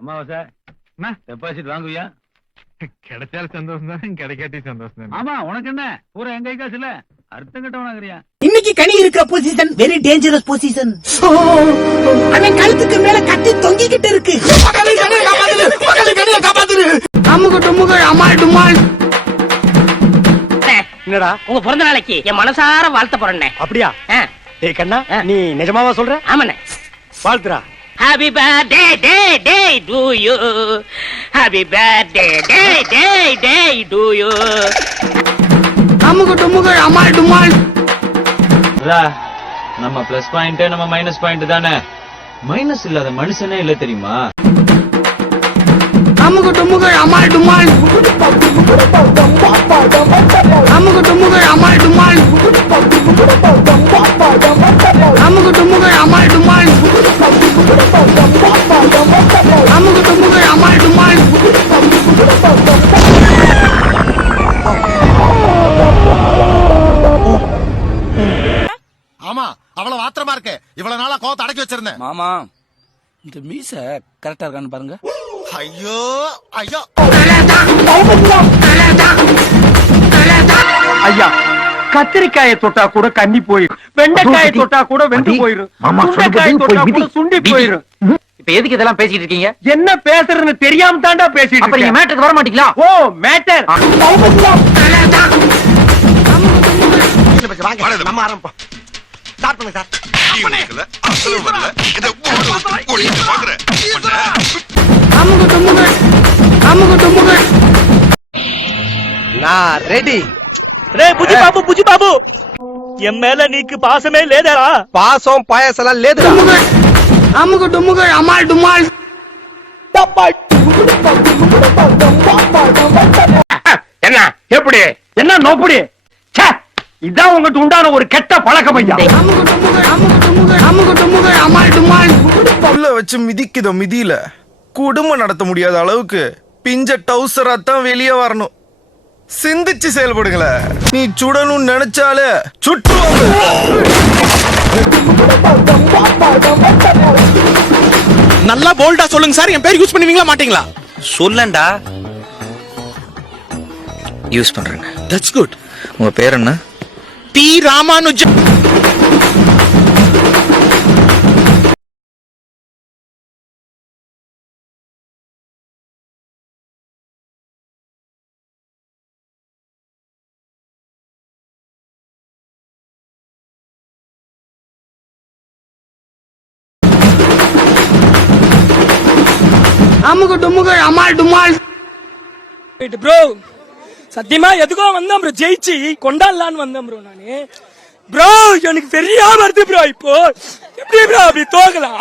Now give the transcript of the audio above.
அமாவாசை டெபாசிட் வாங்குவியா? கிடைச்சாலும் சந்தோஷம் தான், கிடைக்காட்டி சந்தோஷம் தான். ஆமா, உனக்கு என்ன பூரா எங்க காசு இல்ல, அர்த்தம் கட்டவனாகிறியா? இன்னைக்கு கனி இருக்கிற பொசிஷன் வெரி டேஞ்சரஸ் பொசிஷன். அவன் கழுத்துக்கு மேல கட்டி தொங்கிக்கிட்டு இருக்கு. அமுக டுமுக அமால் டுமால். என்னடா உங்க பிறந்த நாளைக்கு என் மனசார வாழ்த்த போறேன். அப்படியா? டேய் கண்ணா, நீ நிஜமாவா சொல்ற? ஆமாண்ணே. வாழ்த்துறா. Happy birthday day to you. Happy birthday day to you. அமுக டுமுக அமால் டுமால். நம்ம பிளஸ் பாயிண்ட் நம்ம மைனஸ் பாயிண்ட் தானே, மைனஸ் இல்லாத மனுஷனே இல்ல தெரியுமா? அமுக டுமுக அமால் டுமால். அமுக டுமுக அமால் டுமால். அமுக டுமுக அமால் டுமால். அமுக டுமுக அமால் டுமால். ஆமா, அவ்வளவு ஆத்திரமா இருக்கு. இவ்வளவு நாளா கோவத்தை அடக்கி வச்சிருந்தேன். மாமா, இந்த மீச கரெக்டா இருக்கான்னு பாருங்க. ஐயோ ஐயோ ஐயா, கத்திரிக்காயை தொட்டா கூட கண்ணி போயிரும், வெண்டைக்காயை தொட்டா கூட வெந்து போயிரும், சுண்டைக்காயை தொட்டா கூட சுண்டி போயிரும். இப்ப எதுக்கு இதெல்லாம் பேசிட்டு இருக்கீங்க? என்ன பேசுறதுன்னு தெரியாம தாண்டா பேசிட்டு அப்ப நீங்க மேட்டருக்கு வர மாட்டீங்களா? ஓ மேட்டர். நம்ம ஆரம்பம் ஸ்டார்ட் பண்ணுங்க சார். அமுக டுமுக அமுக டுமுக. நான் ரெடி. రే బుజ్జి బాబు ఎం మేల నీకు పాసమే లేదరా? பாசம் பாயசம் லேதுடா. அமுக டுமுக அமால் டுமால். என்ன எப்படி என்ன நோப்புடி? இதான் உங்ககிட்ட உண்டான ஒரு கெட்ட பழக்கம் ஐயா. அமுக டுமுக அமுக டுமுக அமுக டுமுக அமால் டுமால். உள்ள வச்சு மிதிக்குதோ மிதியில குடும்பம் நடத்த முடியாத அளவுக்கு பிஞ்ச டவுசரா தான் வெளியே வரணும். சிந்திச்சு செயல்படுங்கள. நீ சுடணும்னு நினைச்சாலே சுட்டுவாங்க. நல்லா போல்டா சொல்லுங்க சார். என் பேர் யூஸ் பண்ணுவீங்களா மாட்டீங்களா? சொல்லண்டா. யூஸ் பண்றேங்க. That's good. உங்க பேர் என்ன? டி ராமானுஜம். அமுக டுமுக அமால் டுமால். ப்ரோ சத்தியமா எதுக்கோ வந்தேன் ப்ரோ, ஜெயிச்சு கொண்டாடலான்னு வந்தேன் ப்ரோ. நானு ப்ரோ எனக்கு பெரிய வருது ப்ரோ. இப்போ எப்படி ப்ரோ அப்படி தோக்கலாம்?